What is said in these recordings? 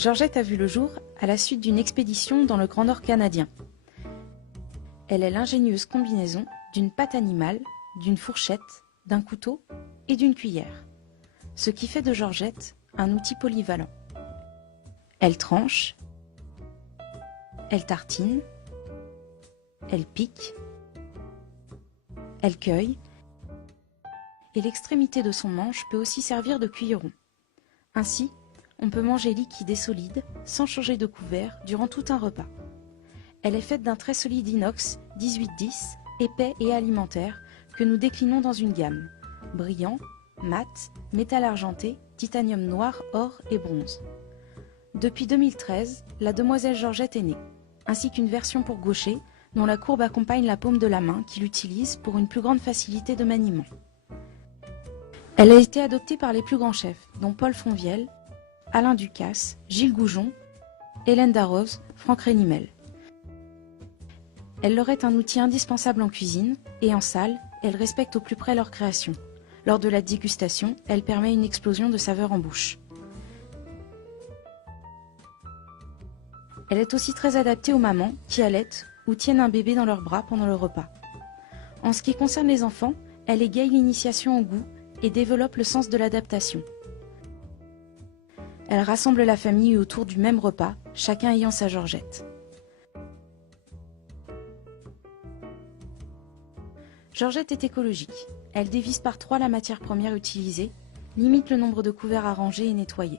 Georgette a vu le jour à la suite d'une expédition dans le Grand Nord canadien. Elle est l'ingénieuse combinaison d'une patte animale, d'une fourchette, d'un couteau et d'une cuillère. Ce qui fait de Georgette un outil polyvalent. Elle tranche, elle tartine, elle pique, elle cueille, et l'extrémité de son manche peut aussi servir de cuilleron. Ainsi, on peut manger liquide et solide sans changer de couvert durant tout un repas. Elle est faite d'un très solide inox 1810, épais et alimentaire, que nous déclinons dans une gamme: brillant, mat, métal argenté, titanium noir, or et bronze. Depuis 2013, la demoiselle Georgette est née, ainsi qu'une version pour gaucher, dont la courbe accompagne la paume de la main qu'il utilise pour une plus grande facilité de maniement. Elle a été adoptée par les plus grands chefs, dont Paul Fonvielle, Alain Ducasse, Gilles Goujon, Hélène Darroze, Franck Rénimel. Elle leur est un outil indispensable en cuisine, et en salle, elle respecte au plus près leur création. Lors de la dégustation, elle permet une explosion de saveurs en bouche. Elle est aussi très adaptée aux mamans qui allaitent ou tiennent un bébé dans leurs bras pendant le repas. En ce qui concerne les enfants, elle égaye l'initiation au goût et développe le sens de l'adaptation. Elle rassemble la famille autour du même repas, chacun ayant sa Georgette. Georgette est écologique. Elle divise par 3 la matière première utilisée, limite le nombre de couverts à ranger et nettoyer.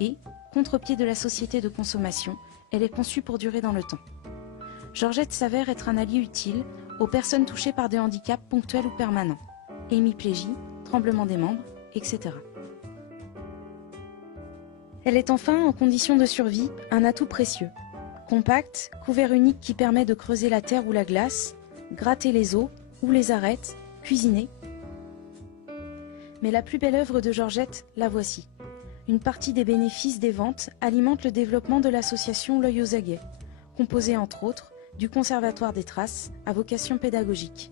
Et, contre-pied de la société de consommation, elle est conçue pour durer dans le temps. Georgette s'avère être un allié utile aux personnes touchées par des handicaps ponctuels ou permanents, hémiplégie, tremblement des membres, etc. Elle est enfin, en condition de survie, un atout précieux. Compacte, couvert unique qui permet de creuser la terre ou la glace, gratter les os ou les arêtes, cuisiner. Mais la plus belle œuvre de Georgette, la voici. Une partie des bénéfices des ventes alimente le développement de l'association L'Œil aux Aguets, composée entre autres du Conservatoire des Traces à vocation pédagogique.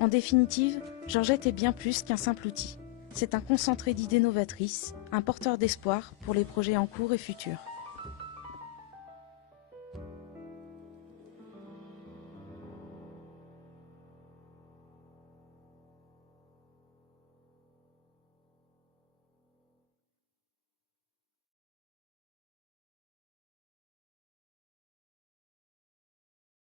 En définitive, Georgette est bien plus qu'un simple outil. C'est un concentré d'idées novatrices, un porteur d'espoir pour les projets en cours et futurs.